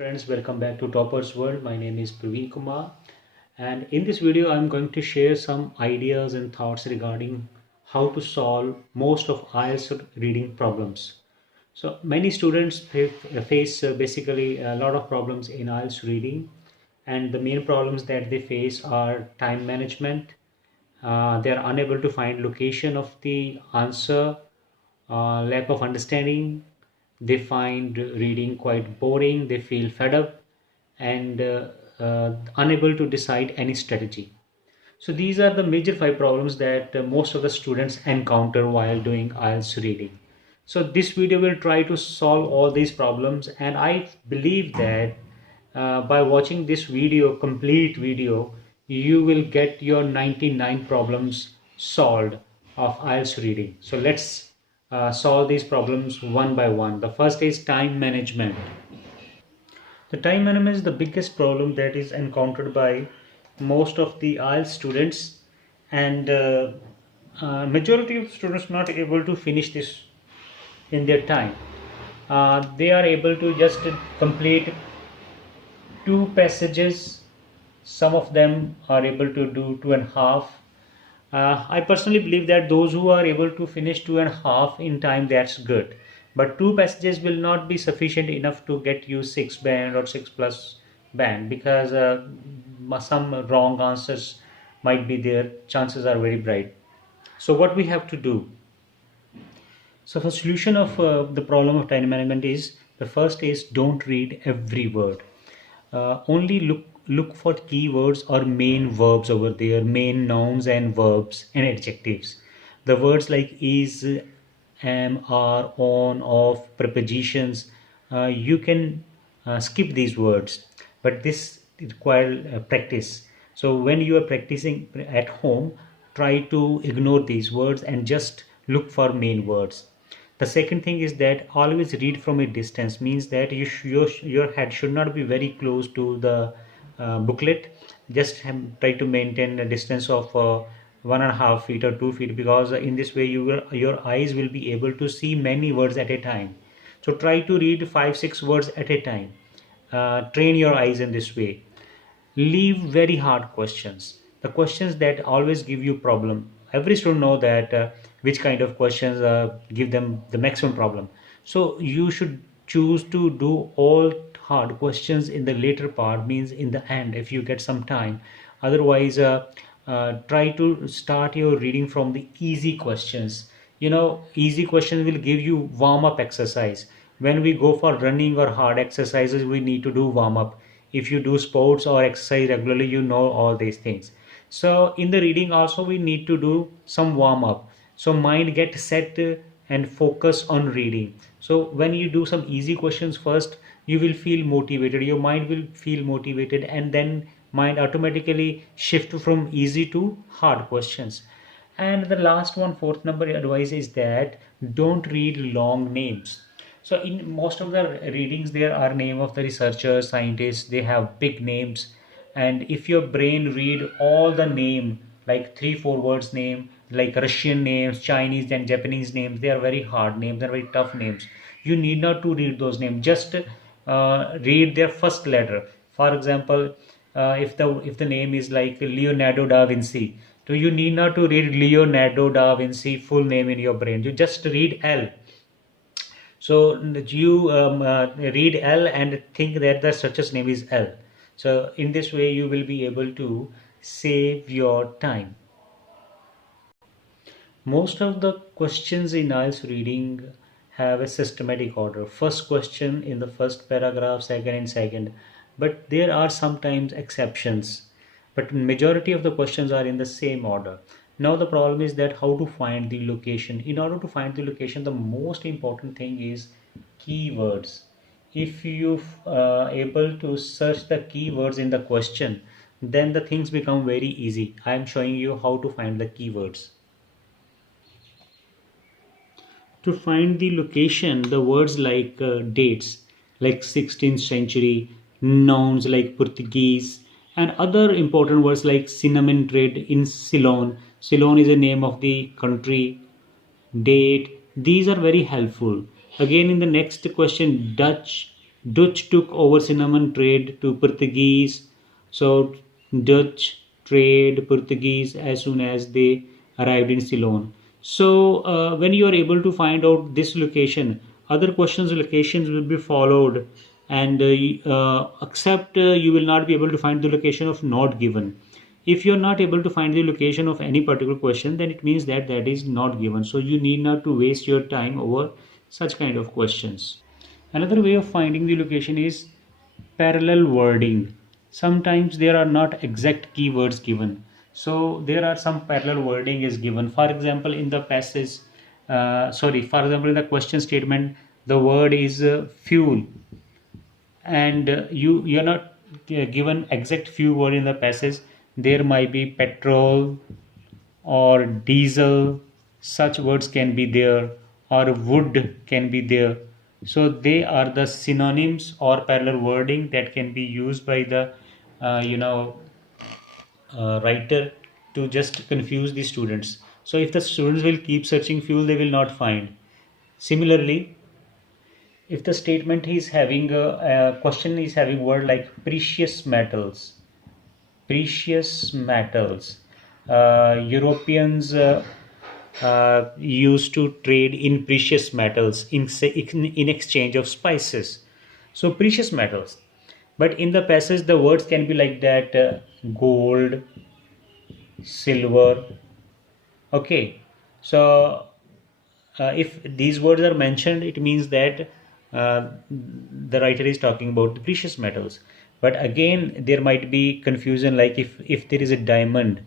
friends, welcome back to Toppers World. My name is Praveen Kumar, and in this video I'm going to share some ideas and thoughts regarding how to solve most of IELTS reading problems. So many students face basically a lot of problems in IELTS reading, and the main problems that they face are time management. They are unable to find location of the answer, lack of understanding. They find reading quite boring, they feel fed up, and unable to decide any strategy. So these are the major five problems that most of the students encounter while doing IELTS reading. So this video will try to solve all these problems, and I believe that by watching this video, complete video, you will get your 99 problems solved of IELTS reading. So let's solve these problems one by one. The first is time management. The time management is the biggest problem that is encountered by most of the IELTS students, and majority of students not able to finish this in their time. They are able to just complete two passages. Some of them are able to do two and a half. I personally believe that those who are able to finish two and a half in time, that's good. But two passages will not be sufficient enough to get you 6 band or 6 plus band, because some wrong answers might be there. Chances are very bright. So what we have to do? So for solution of the problem of time management is, the first is don't read every word. Only look for keywords or main verbs over there, main nouns and verbs and adjectives. The words like is, am, are, on, of, prepositions, you can skip these words, but this requires practice. So when you are practicing at home, try to ignore these words and just look for main words. The second thing is that always read from a distance, means that your head should not be very close to the booklet. Just try to maintain a distance of 1.5 feet or 2 feet, because in this way your eyes will be able to see many words at a time. So try to read 5-6 words at a time. Train your eyes in this way. Leave very hard questions, the questions that always give you problem. Every student know that which kind of questions give them the maximum problem. So you should choose to do all hard questions in the later part, means in the end if you get some time. Otherwise try to start your reading from the easy questions. Easy questions will give you warm up exercise. When we go for running or hard exercises, we need to do warm up. If you do sports or exercise regularly, you know all these things. So in the reading also we need to do some warm up, so mind get set and focus on reading. So when you do some easy questions first, you will feel motivated, your mind will feel motivated, and then mind automatically shift from easy to hard questions. And the last one, fourth number advice is that don't read long names. So in most of the readings there are name of the researchers, scientists, they have big names. And if your brain read all the name, like 3-4 words name, like Russian names, Chinese and Japanese names, they are very hard names, they're very tough names. You need not to read those names, just read their first letter. For example, if the name is like Leonardo da Vinci, so you need not to read Leonardo da Vinci full name in your brain, you just read L. So you read L and think that the searcher's name is L. So in this way you will be able to save your time. Most of the questions in IELTS reading have a systematic order. First question in the first paragraph, second in second. But there are sometimes exceptions. But majority of the questions are in the same order. Now the problem is that how to find the location. In order to find the location, the most important thing is keywords. If you able to search the keywords in the question, then the things become very easy. I am showing you how to find the keywords. To find the location, the words like dates like 16th century, nouns like Portuguese, and other important words like cinnamon trade in Ceylon. Ceylon is a name of the country. Date, these are very helpful. Again in the next question, Dutch Dutch took over cinnamon trade to Portuguese. So Dutch trade Portuguese as soon as they arrived in Ceylon. So when you are able to find out this location, other questions locations will be followed, and except you will not be able to find the location of not given. If you are not able to find the location of any particular question, then it means that that is not given. So you need not to waste your time over such kind of questions. Another way of finding the location is parallel wording. Sometimes there are not exact keywords given. So there are some parallel wording is given. For example, in the passage, for example, in the question statement, the word is fuel, and you're not given exact few word in the passage. There might be petrol or diesel, such words can be there, or wood can be there. So they are the synonyms or parallel wording that can be used by the uh, you know writer to just confuse the students. So if the students will keep searching fuel, they will not find. Similarly, if the statement is having a question is having word like precious metals, Europeans used to trade in precious metals in exchange of spices. So precious metals, but in the passage the words can be like that: gold, silver. Okay, so if these words are mentioned, it means that the writer is talking about the precious metals. But again, there might be confusion, like if there is a diamond,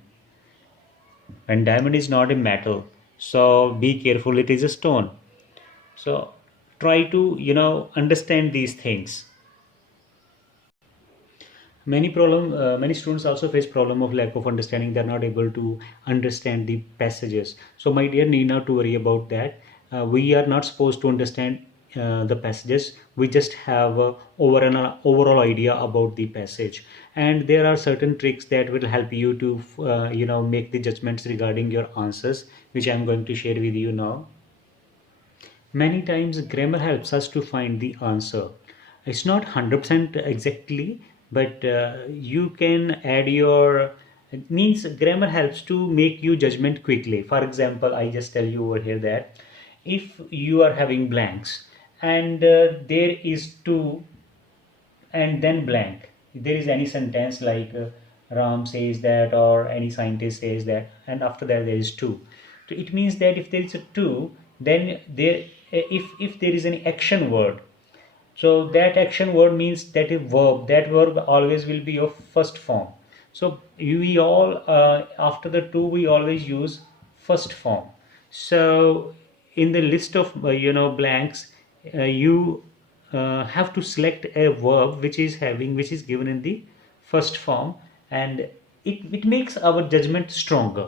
and diamond is not a metal, so be careful, it is a stone. So try to understand these things. Many students also face problem of lack of understanding. They're not able to understand the passages. So my dear, need not to worry about that. We are not supposed to understand the passages. We just have overall idea about the passage, and there are certain tricks that will help you to make the judgments regarding your answers, which I'm going to share with you now. Many times grammar helps us to find the answer. It's not 100% exactly, but you can add your, it means grammar helps to make you judgment quickly. For example, I just tell you over here that if you are having blanks, and there is two and then blank, there is any sentence like Ram says that, or any scientist says that, and after that there is two. So it means that if there is a two, then there, if there is any action word, so that action word means that a verb, that verb always will be of first form. So we all after the two we always use first form. So in the list of blanks, you have to select a verb which is given in the first form, and it makes our judgment stronger.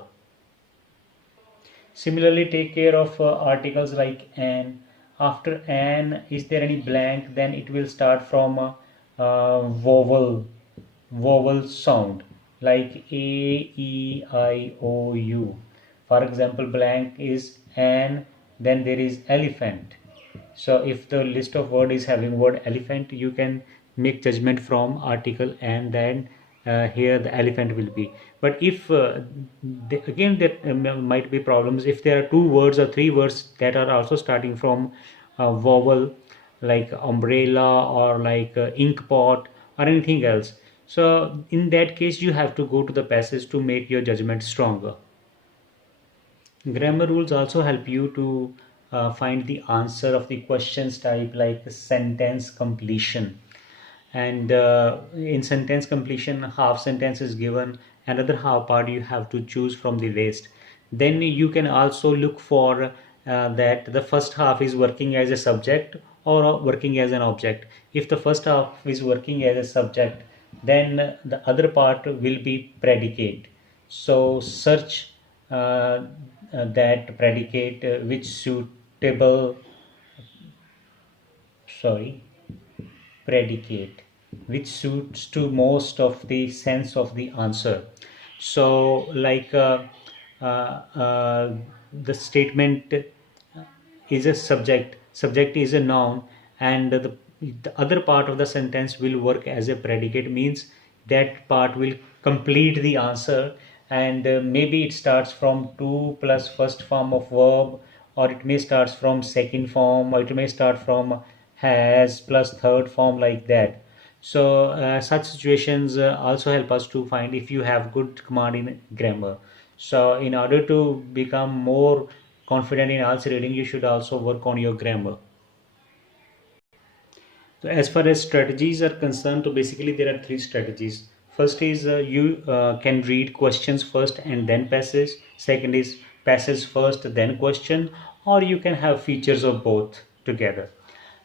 Similarly, take care of articles like an. After an, is there any blank? Then it will start from vowel sound like A, E, I, O, U. For example, blank is an, then there is elephant. So if the list of word is having word elephant, you can make judgment from article, and then here the elephant will be. But if again there might be problems if there are two words or three words that are also starting from vowel, like umbrella or like ink pot or anything else. So in that case you have to go to the passage to make your judgment stronger. Grammar rules also help you to find the answer of the questions type, like sentence completion. And in sentence completion, half sentence is given, another half part you have to choose from the list. Then you can also look for that the first half is working as a subject or working as an object. If the first half is working as a subject, then the other part will be predicate. So search that predicate which suitable, sorry, predicate which suits to most of the sense of the answer. So like the statement is a subject is a noun, and the the other part of the sentence will work as a predicate, means that part will complete the answer, and maybe it starts from to plus first form of verb, or it may start from second form, or it may start from has plus third form, like that. So such situations also help us to find if you have good command in grammar. So in order to become more confident in IELTS reading, you should also work on your grammar. So as far as strategies are concerned, so basically there are three strategies. First is you can read questions first and then passage. Second is passage first then question, or you can have features of both together.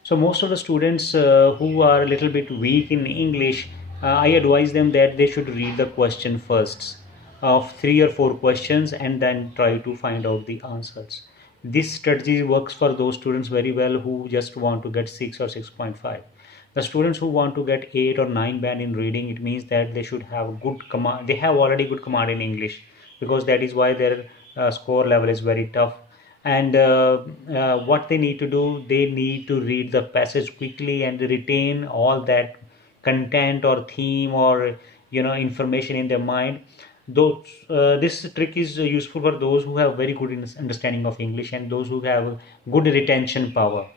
So most of the students who are a little bit weak in English, I advise them that they should read the question first of three or four questions and then try to find out the answers. This strategy works for those students very well who just want to get 6 or 6.5. The students who want to get 8 or 9 band in reading, it means that they should have good command. They have already good command in English, because that is why their score level is very tough. And what they need to do, they need to read the passage quickly and retain all that content or theme or information in their mind. Those This trick is useful for those who have very good understanding of English and those who have good retention power.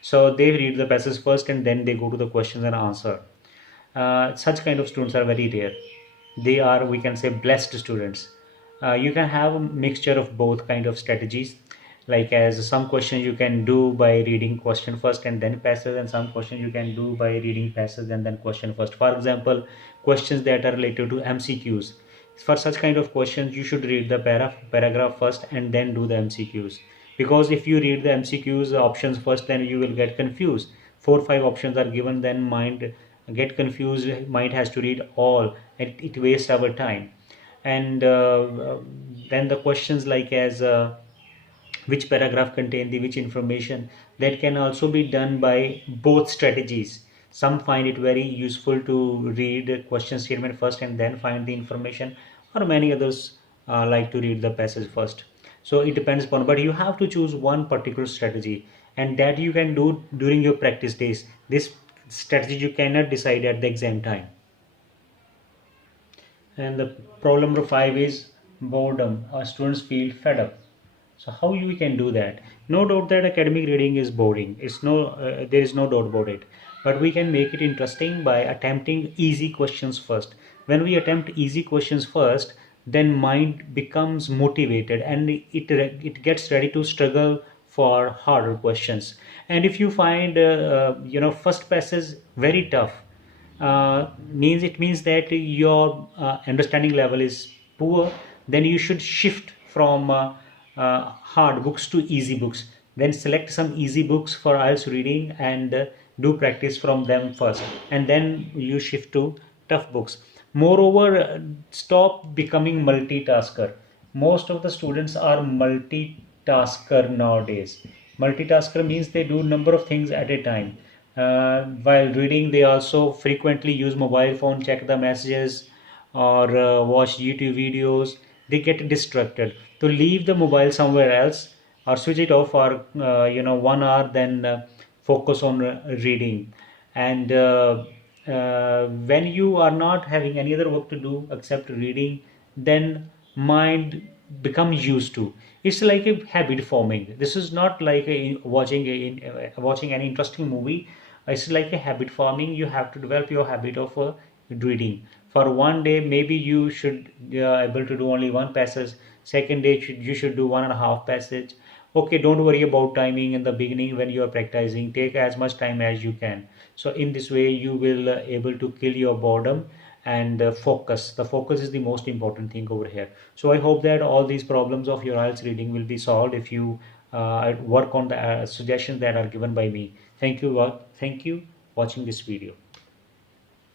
So they read the passage first and then they go to the questions and answer. Such kind of students are very rare. They are, we can say, blessed students. You can have a mixture of both kind of strategies, like as some questions you can do by reading question first and then passage, and some questions you can do by reading passage and then question first. For example, questions that are related to MCQs. For such kind of questions, you should read the paragraph first and then do the MCQs. Because if you read the MCQs options first, then you will get confused. 4 or 5 options are given, then mind get confused. Mind has to read all, and it wastes our time. And then the questions like as which paragraph contain the which information, that can also be done by both strategies. Some find it very useful to read question statement first and then find the information, or many others like to read the passage first. So it depends upon, but you have to choose one particular strategy, and that you can do during your practice days. This strategy you cannot decide at the exam time. And the problem number 5 is boredom. Our students feel fed up. So how we can do that? No doubt that academic reading is boring. There is no doubt about it. But we can make it interesting by attempting easy questions first. When we attempt easy questions first, then mind becomes motivated and it gets ready to struggle for harder questions. And if you find first passage very tough, means it means that your understanding level is poor, then you should shift from hard books to easy books. Then select some easy books for IELTS reading and do practice from them first, and then you shift to tough books. Moreover, stop becoming multitasker. Most of the students are multitasker nowadays. Multitasker means they do number of things at a time. While reading, they also frequently use mobile phone, check the messages, or watch YouTube videos. They get distracted. To leave the mobile somewhere else or switch it off for 1 hour, then focus on reading. And when you are not having any other work to do except reading, then mind becomes used to. It's like a habit forming. This is not like watching any interesting movie. It's like a habit forming. You have to develop your habit of reading. For one day, maybe you should able to do only one passage. Second day, you should do 1.5 passage. Okay, don't worry about timing in the beginning when you are practicing. Take as much time as you can. So in this way, you will able to kill your boredom and focus. The focus is the most important thing over here. So I hope that all these problems of your IELTS reading will be solved if you work on the suggestions that are given by me. Thank you. Thank you watching this video.